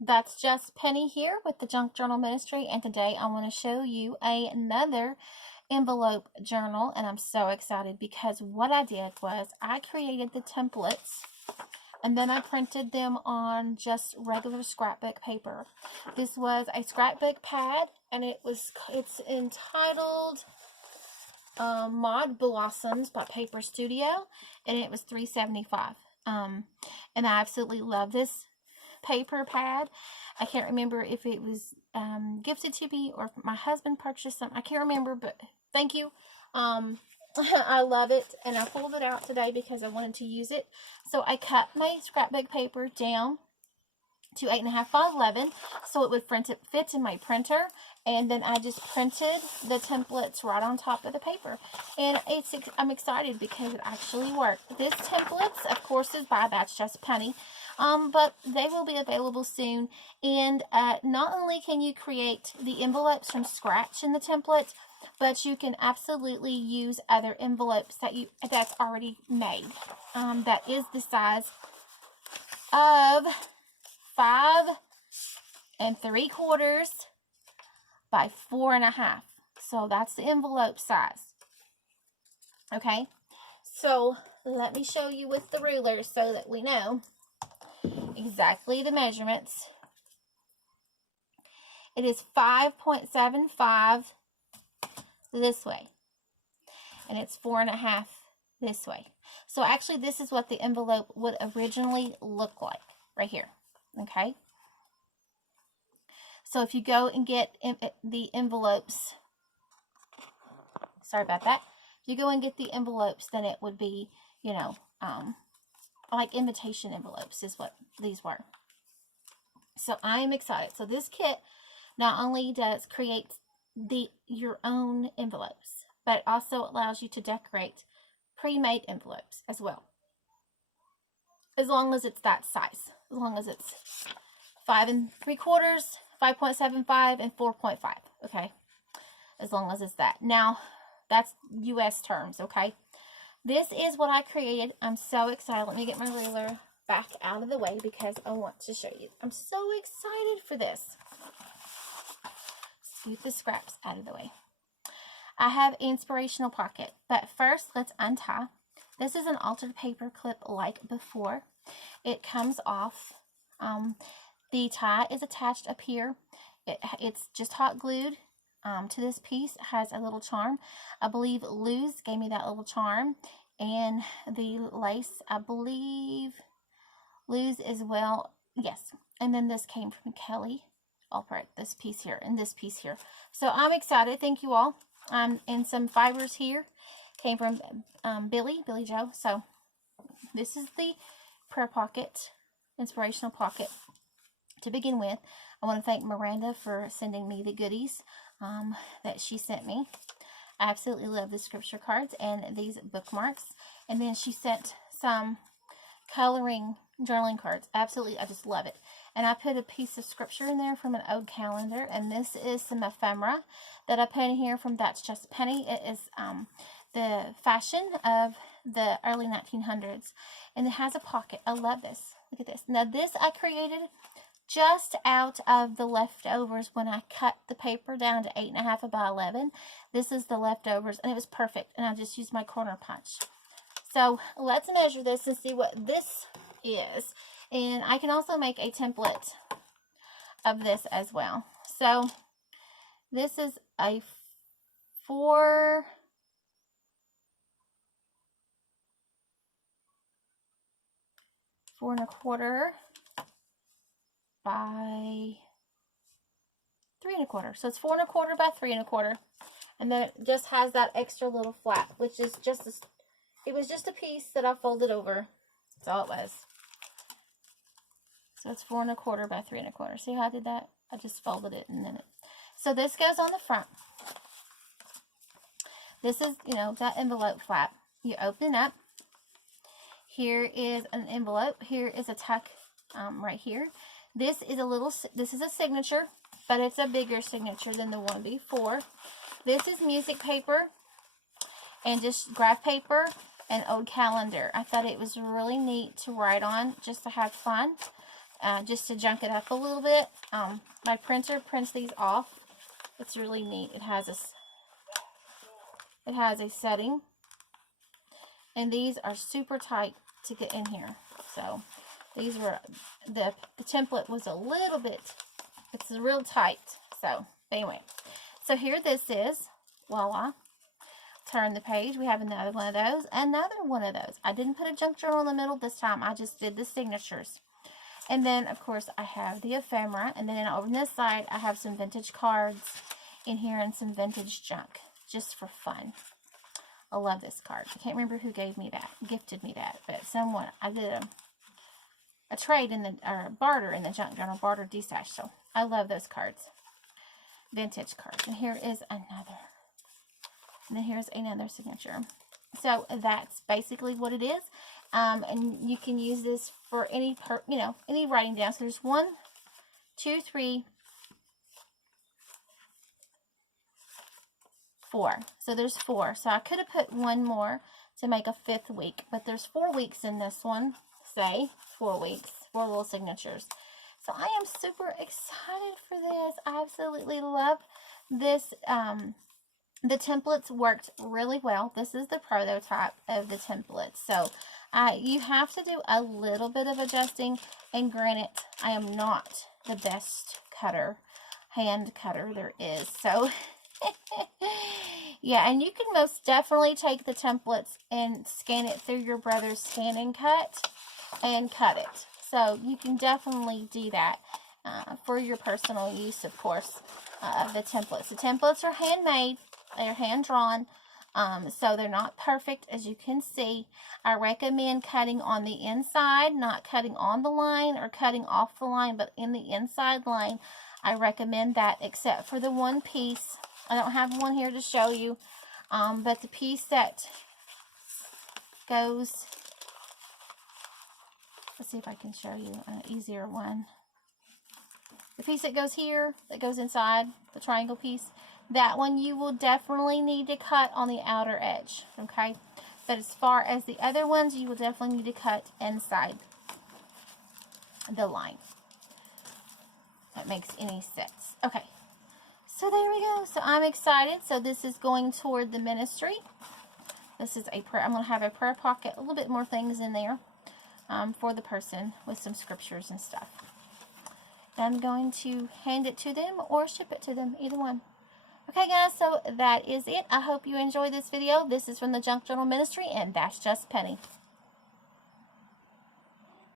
That's Just Penny here with the Junk Journal Ministry, and today I want to show you another envelope journal, and I'm so excited because what I did was I created the templates and then I printed them on just regular scrapbook paper. This was a scrapbook pad, and it's entitled Mod Blossoms by Paper Studio, and it was $3.75. And I absolutely love this paper pad. I can't remember if it was gifted to me or if my husband purchased them. I can't remember, but thank you. I love it, and I pulled it out today because I wanted to use it. So I cut my scrapbook paper down to 8.5 by 11 so it would fit in my printer, and then I just printed the templates right on top of the paper, and I'm excited because it actually worked. This templates, of course, is by That's Just Penny, but they will be available soon. And not only can you create the envelopes from scratch in the template, but you can absolutely use other envelopes that's already made. That is the size of 5 3/4 by 4.5. So that's the envelope size. Okay, so let me show you with the ruler so that we know exactly the measurements. It is 5.75 this way, and it's 4.5 this way. So actually this is what the envelope would originally look like right here. Okay, so if you go and get the envelopes, sorry about that, if you go and get the envelopes, then it would be, you know, like invitation envelopes is what these were. So I am excited. So this kit not only does create your own envelopes, but also allows you to decorate pre-made envelopes as well, as long as it's that size, as long as it's 5 3/4, 5.75, and 4.5. Okay, as long as it's that. Now that's US terms. Okay, this is what I created. I'm so excited. Let me get my ruler back out of the way because I want to show you. I'm so excited for this. Scoot the scraps out of the way. I have inspirational pocket, but first let's untie. This is an altered paper clip like before. It comes off. The tie is attached up here. It's just hot glued to this piece. It has a little charm. I believe Luz gave me that little charm, and the lace, I believe Luz as well. Yes, and then this came from Kelly. All right, this piece here and this piece here. So I'm excited. Thank you all. And some fibers here came from Billy Joe. So this is the prayer pocket, inspirational pocket. To begin with, I want to thank Miranda for sending me the goodies that she sent me. I absolutely love the scripture cards and these bookmarks. And then she sent some coloring journaling cards. Absolutely, I just love it. And I put a piece of scripture in there from an old calendar, and this is some ephemera that I put in here from That's Just Penny. It is the fashion of the early 1900s, and it has a pocket. I love this. Look at this. Now this I created just out of the leftovers when I cut the paper down to 8.5 by 11. This is the leftovers, and it was perfect, and I just used my corner punch. So let's measure this and see what this is. And I can also make a template of this as well. So this is a 4 4.25 by 3.25. So it's 4.25 by 3.25, and then it just has that extra little flap, which is it was just a piece that I folded over. That's all it was. So it's 4.25 by 3.25. See how I did that? I just folded it and then it. So this goes on the front. This is, that envelope flap. You open it up. Here is an envelope. Here is a tuck right here. This is a signature, but it's a bigger signature than the one before. This is music paper and just graph paper and old calendar. I thought it was really neat to write on just to have fun. just to junk it up a little bit. My printer prints these off. It's really neat. It has a setting, and these are super tight to get in here. So these were, the template was a little bit, it's real tight. So anyway, so here this is, voila. Turn the page, we have another one of those, another one of those. I didn't put a junk journal in the middle this time, I just did the signatures. And then of course I have the ephemera, and then over on this side I have some vintage cards in here and some vintage junk, just for fun. I love this card. I can't remember who gave me that, gifted me that, but someone, I did a trade in the, or barter in the junk journal, barter destash, so I love those cards. Vintage cards. And here is another. And then here's another signature. So that's basically what it is. And you can use this for any, any writing down. So there's 1, 2, 3, 4. So there's 4. So I could have put one more to make a 5th week, but there's 4 weeks in this one. Say 4 weeks, 4 little signatures. So I am super excited for this. I absolutely love this. The templates worked really well. This is the prototype of the template. So you have to do a little bit of adjusting. And granted, I am not the best hand cutter there is. So yeah, and you can most definitely take the templates and scan it through your brother's scan and cut it. So you can definitely do that for your personal use, of course, of the templates. The templates are handmade. They're hand-drawn, so they're not perfect, as you can see. I recommend cutting on the inside, not cutting on the line or cutting off the line, but in the inside line. I recommend that, except for the one piece. I don't have one here to show you, but the piece that goes, let's see if I can show you an easier one. The piece that goes here, that goes inside, the triangle piece, that one you will definitely need to cut on the outer edge, okay? But as far as the other ones, you will definitely need to cut inside the line. That makes any sense. Okay, so there we go. So I'm excited. So this is going toward the ministry. This is a prayer. I'm going to have a prayer pocket, a little bit more things in there for the person with some scriptures and stuff. I'm going to hand it to them or ship it to them, either one. Okay, guys, so that is it. I hope you enjoyed this video. This is from the Junk Journal Ministry, and that's just Penny.